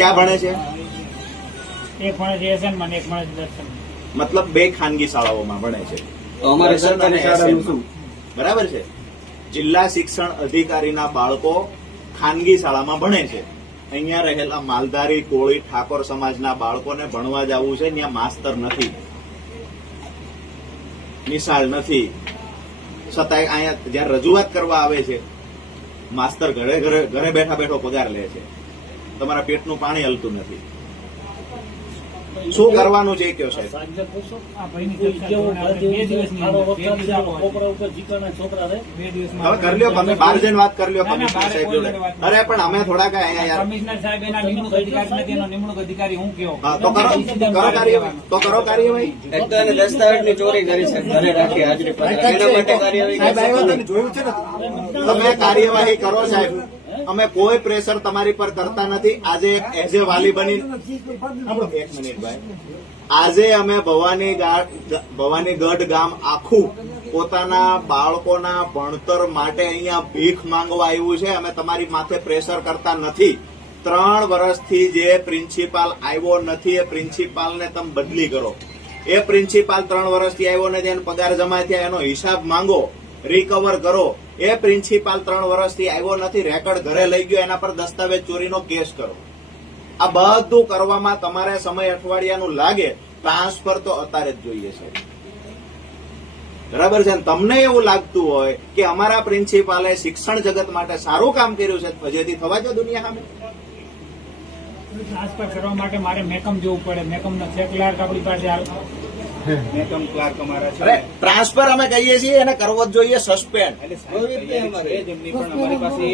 ક્યાં ભણે છે? એક ભણે છે એસએન માં, એક ભણે છે દર્શન. મતલબ બે ખાનગી શાળાઓમાં ભણે છે. તો અમારે સરકારી શાળાનું શું? બરાબર છે. જિલ્લા શિક્ષણ અધિકારીના બાળકો ખાનગી શાળામાં ભણે છે. અહીંયા રહેલા માલધારી કોળી ઠાકોર સમાજના બાળકોને ભણવા જવું છે, ત્યાં માસ્તર નથી, નિશાળ નથી. છતાંય અહીંયા જ્યાં રજૂઆત કરવા આવે છે, માસ્તર ઘરે બેઠા બેઠો પગાર લે છે. તમારા પેટનું પાણી હલતું નથી. શું કરવાનું છે એ કયો સાહેબ? હવે કરી લ્યો, તમે બહાર જઈને વાત કરી લ્યો કમિશનર સાહેબ જોડે. અરે પણ અમે થોડાક અહીંયા યાર કમિશનર સાહેબ એના નિમણૂક અધિકારી નથી, એનો નિમણૂક અધિકારી હું કયો. હા, તો કરો કાર્યવાહી. એક તો એને દસ્તાવેજની ચોરી કરી છે, ઘરે રાખી હાજરી પર. એના માટે કાર્યવાહી જોયું છે ને, તમે કાર્યવાહી કરો સાહેબ. અમે કોઈ પ્રેશર તમારી પર કરતા નથી. આજે એઝ એ વાલી બની એક મિનિટ ભાઈ, આજે અમે ભવાનીગઢ ગામ આખું પોતાના બાળકોના ભણતર માટે અહીંયા ભીખ માંગવા આવ્યું છે. અમે તમારી માથે પ્રેશર કરતા નથી. 3 વર્ષથી જે પ્રિન્સિપાલ આવ્યો નથી, એ પ્રિન્સિપાલને તમે બદલી કરો. એ પ્રિન્સિપાલ 3 વર્ષથી આવ્યો નથી, એને પગાર જમા થયા, એનો હિસાબ માંગો, રિકવર કરો. એ પ્રિન્સિપાલ 3 વર્ષથી આવ્યો નથી, રેકર્ડ ઘરે લઈ ગયો, એના પર દસ્તાવેજ ચોરીનો કેસ કરો. આ બધું કરવામાં તમારે સમય અઠવાડિયાનું લાગે. ટ્રાન્સફર તો અત્યારે જ જોઈએ છે. બરાબર છે. તમને એવું લાગતું હોય કે અમારા પ્રિન્સિપાલે શિક્ષણ જગત માટે સારું કામ કર્યું છે, ફજેથી થવા દો દુનિયા સામે. ટ્રાન્સફર કરવા માટે મારે મેકમ જવું પડે. મેકમ નો ચેક ક્લાર્ક આપણી પાસે મેકમ ક્લાર્ક અમારા છે. ટ્રાન્સફર અમે કહીએ છીએ, એને કરવો જ જોઈએ સસ્પેન્ડ. અમારી પાસે